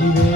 ನೀವೇ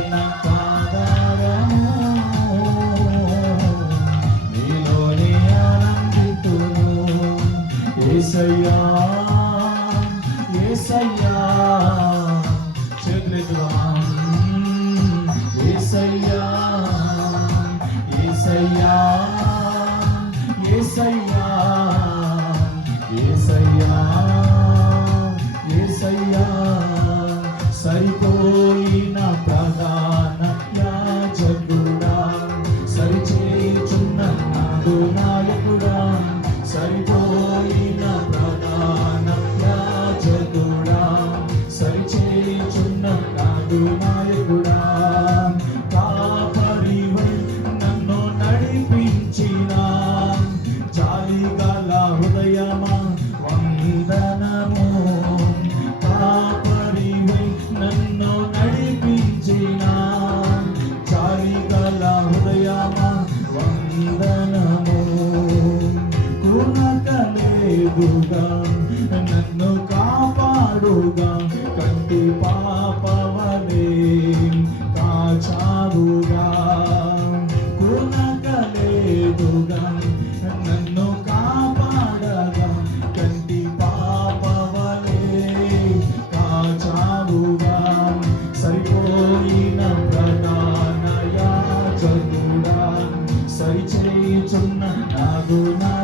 చేయుచున్న నాగు నా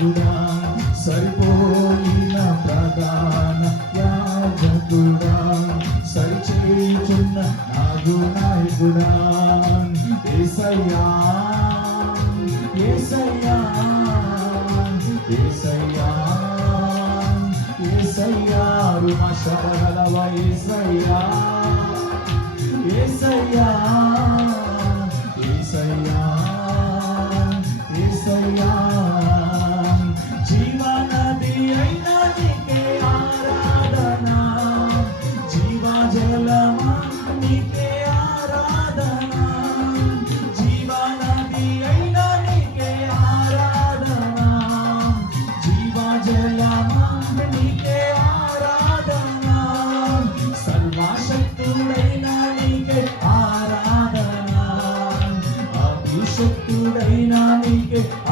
యాజకుడా సరిపోయిన ప్రధాన యాజకుడా సరిచేయుచున్న నాగు నాయకుడా. ఏసయ్యా ఏసయ్యా ఏసయ్యా ఏసయ్యా రుమ శరగలవ ఏసయ్యా. ఏసయ్యా ఏసయ్యా ఏసయ్యా Thank you.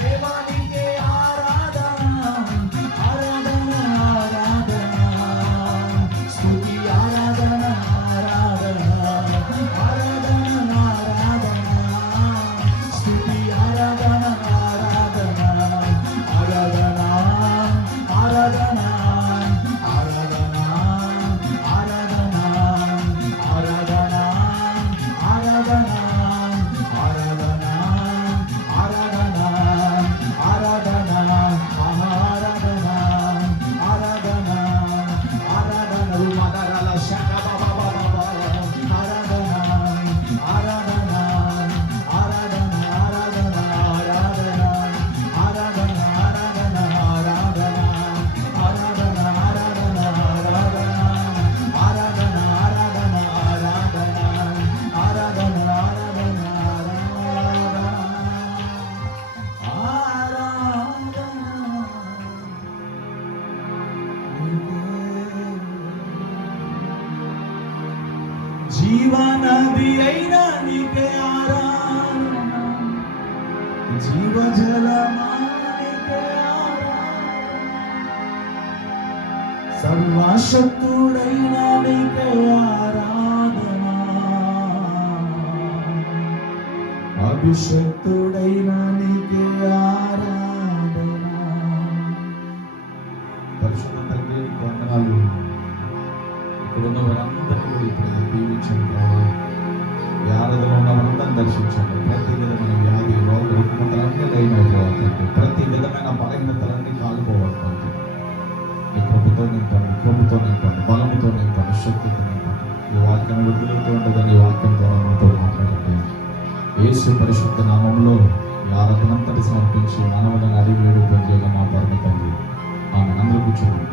Hey, Bonnie. సర్వశక్తుడైన నీకే ఆరాధన. అభిషక్తుడైన నీకే ఆరాధన తండ్రి వందనాలు ఇక్కడ ఉన్న వారందరినీ కూడా ఇప్పుడు దీవించండి ఉన్న దర్శించండి ప్రతి ప్రతి విధమైన బలహీనతలన్నీ కాలిపోవాలి తండ్రి నీ కృపతో నింపండి కృపతో నింపండి బలముతో నింపండి శక్తితో నింపండి. ఈ వాక్యం వృద్ధులతో ఉండదని ఈ వాక్యం ద్వారా మనతో మాట్లాడండి. యేసు పరిశుద్ధ నామంలో ఈ ఆరాధనంతటి సమర్పించి మానవులను అడిగి వేడుకొని మా పరమ తండ్రి ఆమె అందరూ కూర్చోండి.